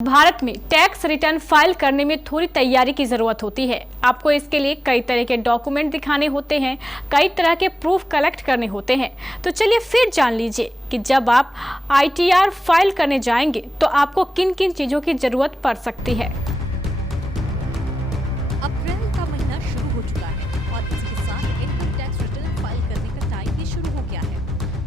भारत में tax return file करने में थोड़ी तैयारी की जरूरत होती है। आपको इसके लिए कई तरह के डॉक्यूमेंट दिखाने होते हैं, कई तरह के प्रूफ कलेक्ट करने होते हैं। तो चलिए फिर जान लीजिए कि जब आप ITR फाइल करने जाएंगे तो आपको किन किन चीजों की जरूरत पड़ सकती है। अप्रैल का महीना शुरू हो चुका है और इसी के साथ इनकम टैक्स रिटर्न फाइल करने का टाइम भी शुरू हो गया है।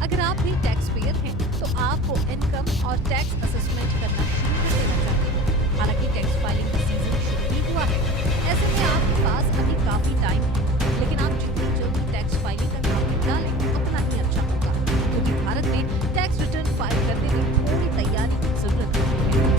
अगर आप भी टैक्स पेयर हैं तो आपको इनकम और टैक्स असेसमेंट करना शुरू कर देना चाहिए। हालांकि टैक्स फाइलिंग का सीजन शुरू ही हुआ है, ऐसे में आपके पास अभी काफी टाइम है, लेकिन आप जितनी जल्दी टैक्स फाइलिंग का काम निकालें उतना ही अच्छा होगा, क्योंकि भारत में टैक्स रिटर्न फाइल करने में थोड़ी तैयारी की जरूरत होती है।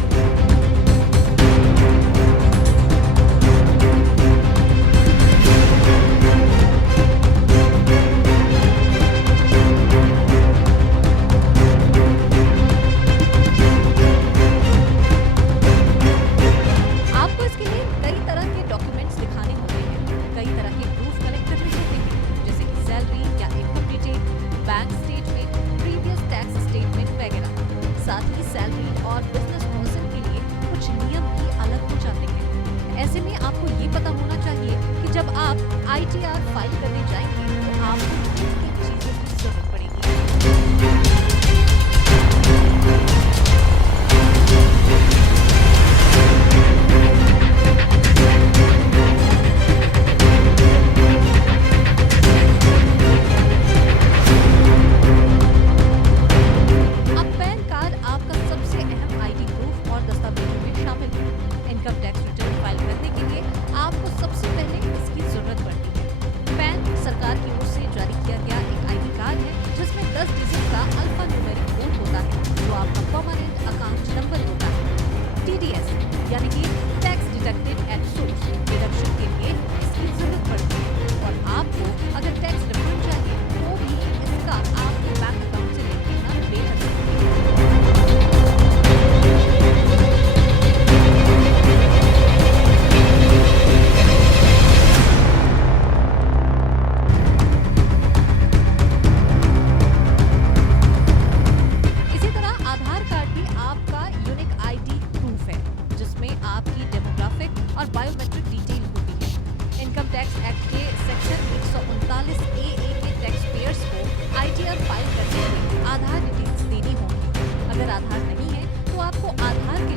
साथ ही सैलरी और बिजनेस पर्सन के लिए कुछ नियम भी अलग हो जाते हैं। ऐसे में आपको ये पता होना चाहिए कि जब आप ITR फाइल करने जाएंगे तो आपको किन किन चीजों की जरूरत पड़ेगी। इनकम टैक्स रिटर्न फाइल करने के लिए आपको सबसे पहले इसकी जरूरत पड़ती है। पैन सरकार की ओर से जारी किया गया एक ID कार्ड है, जिसमें 10 डिजिट का अल्फा न्यूमेरिक कोड होता है, जो आपका परमानेंट अकाउंट नंबर होता है। TDS यानी कि tax deducted at source deduction के लिए इसकी जरूरत पड़ती है और आपको अगर टैक्स रिफंड चाहिए तो भी इसका आपके बैंक अकाउंट से लिंक करना बेहद जरूरी है। आपकी डेमोग्राफिक और बायोमेट्रिक डिटेल होती है। इनकम टैक्स एक्ट के सेक्शन 139 AA के टैक्स पेयर्स को ITR फाइल करने में आधार डिटेल्स देनी होंगी। अगर आधार नहीं है तो आपको आधार के